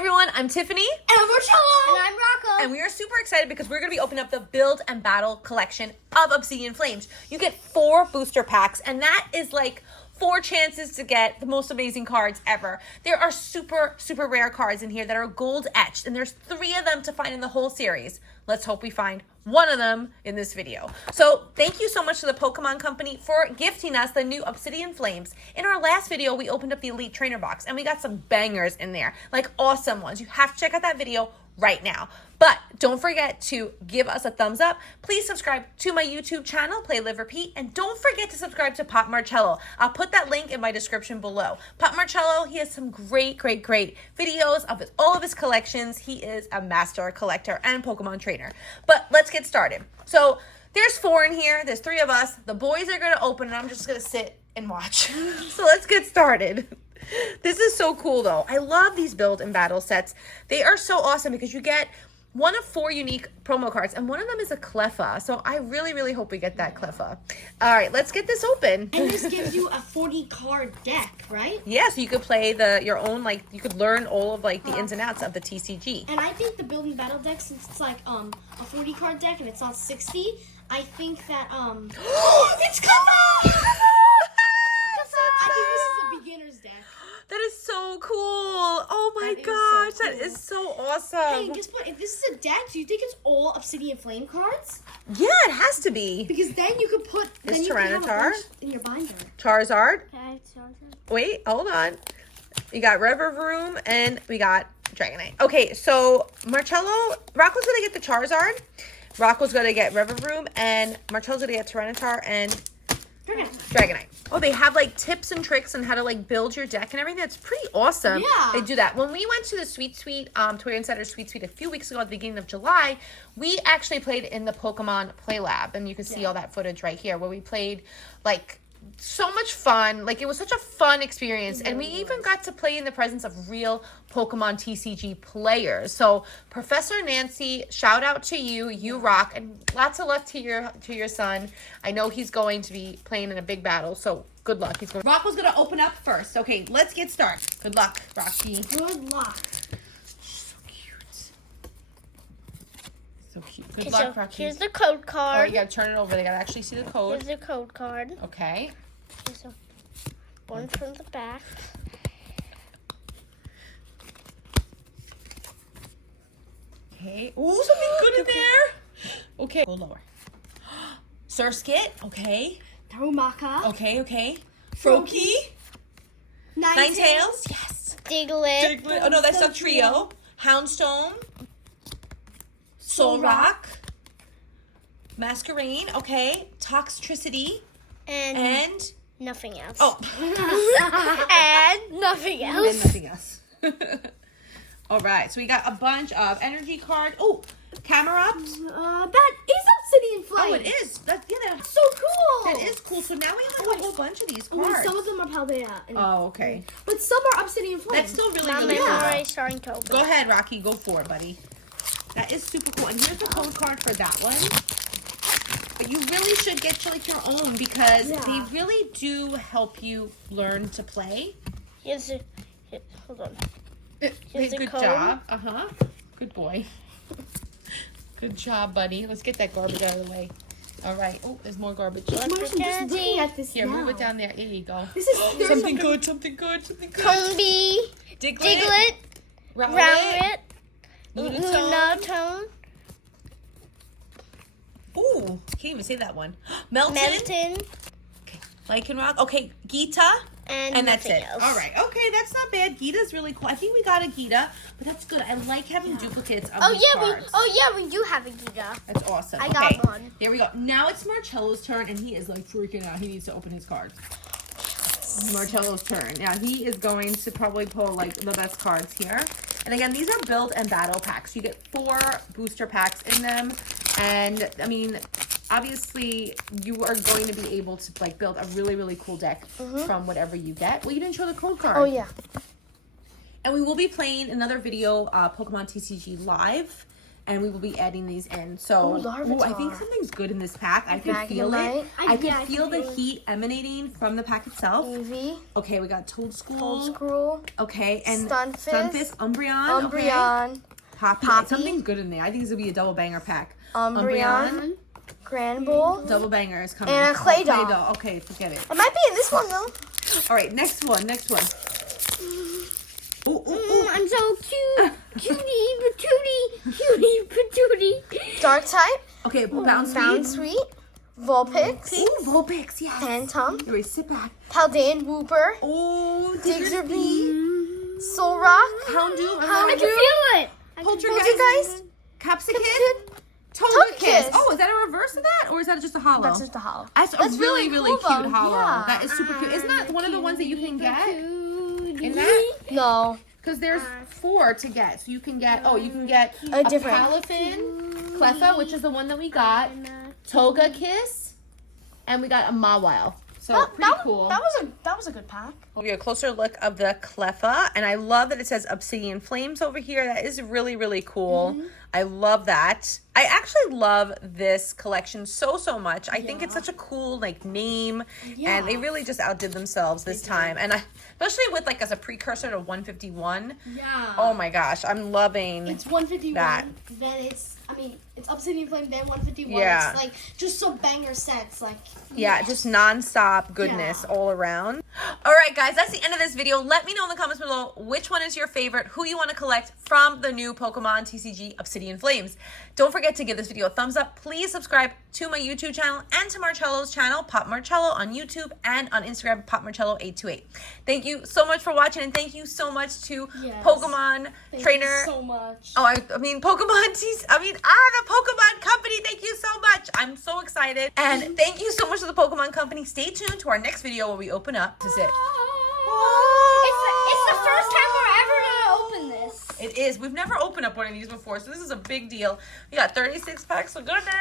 everyone, I'm Tiffany. And I'm Marcella. And I'm Rocco. And we are super excited because we're going to be opening up the Build and Battle collection of Obsidian Flames. You get 4 booster packs, and that is like 4 chances to get the most amazing cards ever. There are super, super rare cards in here that are gold etched, and there's 3 of them to find in the whole series. Let's hope we find one of them in this video. So thank you so much to the Pokemon Company for gifting us the new Obsidian Flames. In our last video, we opened up the Elite Trainer box, and we got some bangers in there, like awesome ones. You have to check out that video right now. But don't forget to give us a thumbs up. Please subscribe to my YouTube channel, Play, Live, Repeat. And don't forget to subscribe to Pop Marcello. I'll put that link in my description below. Pop Marcello, he has some great videos of all of his collections. He is a master collector and Pokemon trainer. But let's get started. So there's 4 in here. There's 3 of us. The boys are going to open, and I'm just going to sit and watch. So let's get started. This is so cool, though. I love these build and battle sets. They are so awesome because you get one of 4 unique promo cards, and one of them is a Cleffa. So I really hope we get that Cleffa. All right, let's get this open. And this gives you a 40-card deck, right? Yeah, so you could play your own, like, you could learn all of, like, the ins and outs of the TCG. And I think the Build and Battle deck, since it's like a 40-card deck and it's not 60, I think that, It's Cleffa! I think this is a beginner's deck. That is so cool. Oh my gosh, that is so awesome. Hey, guess what? If this is a deck, do you think it's all Obsidian Flame cards? Yeah, it has to be. Because then you could put Is you could have a Tyranitar? bunch in your binder. Charizard. Okay, Charizard. Wait, hold on. You got Room and we got Dragonite. Okay, so Rocco's gonna get the Charizard. Rocco's gonna get Room, and Marcello's gonna get Tyranitar and Dragonite. Oh, they have like tips and tricks on how to like build your deck and everything. That's pretty awesome. Yeah. They do that. When we went to the Sweet Toy and Center Sweet Suite a few weeks ago at the beginning of July, we actually played in the Pokemon Play Lab, and you can see all that footage right here where we played like so much fun. Like, it was such a fun experience, and we even got to play in the presence of real Pokemon TCG players. So Professor Nancy, shout out to you. You rock, and lots of luck to your son. I know he's going to be playing in a big battle, so good luck. Rocco's gonna open up first. Okay, let's get started. Good luck, Rocky. Good luck. So cute. So cute. Good Okay, luck, so Rocky. here's the code Oh, card. you gotta turn it over. They gotta actually see the code. Here's the code card. Okay. Here's one from the back. Okay. Ooh, something good in there. Okay. Go lower. Surskit. Okay. Darumaka. Okay. Froakie. Ninetales. Yes. Diglett. Oh no, that's a trio. Houndstone. Solrock. Masquerain. Okay. Toxtricity. And nothing else. oh. And nothing else. And nothing else. All right. So we got a bunch of energy cards. Oh, Camerupt. That is Obsidian Flame. Oh, it is. That's So cool. That is cool. So now we have like a whole bunch of these cards. Some of them are Paldea. Oh, okay. But some are Obsidian Flame. That's still really, My really memory cool. is starting to open. Go ahead, Rocky. Go for it, buddy. That is super cool. And here's the code card for that one. But you really should get your own because they really do help you learn to play. Hold on. Good the code. job. Good boy. Good job, buddy. Let's get that garbage out of the way. All right. Oh, there's more garbage. I'm just looking at this Here, now. move it down there. There you go. This is Something good. Combi. Diglett. Rowlet. Lunatone. Ooh, can't even say that one. Melton. Okay. Lycanroc. Okay, Gita. And that's it. Else. All right. Okay, that's not bad. Gita's really cool. I think we got a Gita, but that's good. I like having duplicates of these cards. We do have a Gita. That's awesome. I got one. Here we go. Now it's Marcello's turn, and he is like freaking out. He needs to open his cards. Marcello's turn. Yeah, he is going to probably pull like the best cards here. And again, these are build and battle packs. You get 4 booster packs in them, and I mean, obviously, you are going to be able to like build a really cool deck from whatever you get. Well, you didn't show the code card. Oh yeah. And we will be playing another video, Pokemon TCG Live. and we will be adding these in. So, I think something's good in this pack. I can feel it. I can feel the heat emanating from the pack itself. Eevee. Okay, we got Toadstool. Toadstool. Okay, and Stunfisk. Umbreon. Umbreon. Okay. Poppy. Something's good in there. I think this will be a double banger pack. Umbreon. Granbull. Double banger is coming. And a clay doll. Okay, forget it. It might be in this one though. All right, next one. I'm so cute. Cutie patootie. Dark type. Okay, Bounce Sweet. Vulpix. Ooh, Vulpix, yes. Phantom. Everybody sit back. Paldean Wooper. Oh, Diggerbee. Solrock. Houndoom. I can feel it. Poltergeist. Capsicum. Togekiss. Oh, is that a reverse of that? Or is that just a hollow? That's just a hollow. That's a really, cool, really cute though. hollow. Yeah. That is super cute. Isn't that one of the ones that you can get in that? No. Because there's 4 to get. So you can get, A different. Palafin, Cleffa, which is the one that we got, Togekiss, and we got a Mawile. So pretty cool. That was a good pack. We'll give you a closer look of the Cleffa, and I love that it says Obsidian Flames over here. That is really, really cool. I love that. I actually love this collection so much. I think it's such a cool name, and they really just outdid themselves this time. And especially with as a precursor to 151. Yeah. Oh my gosh, I'm loving. It's 151. That. Then it's Obsidian Flame. Then 151. Yeah. It's just some banger sets. Yeah, just non-stop goodness all around. All right, guys, that's the end of this video. Let me know in the comments below which one is your favorite, who you want to collect from the new Pokemon TCG Obsidian Flames. Don't forget to give this video a thumbs up. Please subscribe to my YouTube channel and to Marcello's channel, Pop Marcello, on YouTube and on Instagram, Pop Marcello828. Thank you so much for watching, and thank you so much to Pokemon Trainer. Thank you so much. Oh, I mean Pokemon the Pokemon Company. Thank you so much. I'm so excited. And thank you so much to the Pokemon Company. Stay tuned to our next video where we open up. This is it. It's the first time we're ever gonna open this. It is. We've never opened up one of these before, so this is a big deal. We got 36 packs of goodness.